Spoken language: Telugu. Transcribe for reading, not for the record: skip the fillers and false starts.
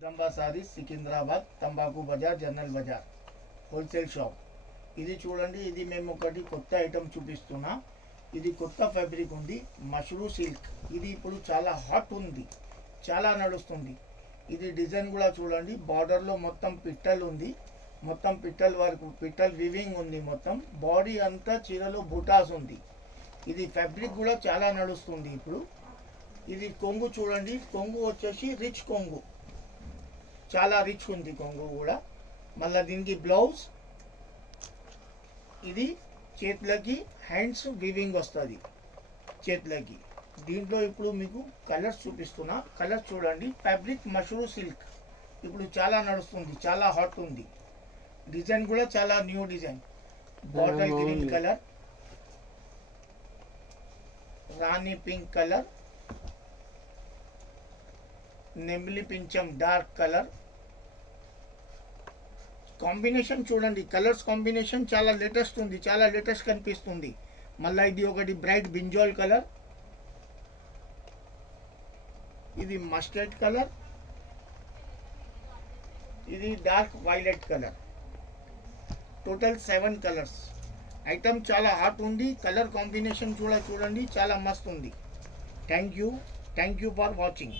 Jagadamba saris Secunderabad Tambaku Bazar General Bazar wholesale shop. ఇది చూడండి, ఇది మేము ఒకటి కొత్త ఐటమ్ చూపిస్తున్నా. ఇది కొత్త ఫ్యాబ్రిక్ ఉంది, మష్రూ సిల్క్. ఇది ఇప్పుడు చాలా హాట్ ఉంది, చాలా నడుస్తుంది. ఇది డిజైన్ కూడా చూడండి, బార్డర్లో మొత్తం పిట్టల్ ఉంది, మొత్తం పిట్టల్ వరకు పిట్టల్ వివింగ్ ఉంది. మొత్తం బాడీ అంతా చీరలో బుటాస్ ఉంది. ఇది ఫ్యాబ్రిక్ కూడా చాలా నడుస్తుంది ఇప్పుడు. ఇది కొంగు చూడండి, కొంగు వచ్చేసి రిచ్ కొంగు, చాలా రిచ్ ఉంది కొంగు కూడా. మళ్ళీ దీనికి బ్లౌజ్, ఇది చేతులకి హ్యాండ్స్ వివింగ్ వస్తుంది చేతులకి. దీంట్లో ఇప్పుడు మీకు కలర్స్ చూపిస్తున్నా. కలర్స్ చూడండి, ఫ్యాబ్రిక్ మష్రూ సిల్క్ ఇప్పుడు చాలా నడుస్తుంది, చాలా హాట్ ఉంది. డిజైన్ కూడా చాలా new design. Bottle green colour, రాణి పింక్ కలర్, నెమిలి పింఛం డార్క్ కలర్. కాంబినేషన్ చూడండి, కలర్స్ కాంబినేషన్ చాలా లేటెస్ట్ ఉంది, చాలా లేటెస్ట్ కనిపిస్తుంది. మళ్ళీ ఇది ఒకటి బ్రైట్ బింజాల్ కలర్, ఇది మస్టర్డ్ కలర్, ఇది dark violet colour. Total 7 colours. Item చాలా హాట్ ఉంది. కలర్ కాంబినేషన్ చూడండి, చాలా మస్తు ఉంది. Thank you for watching.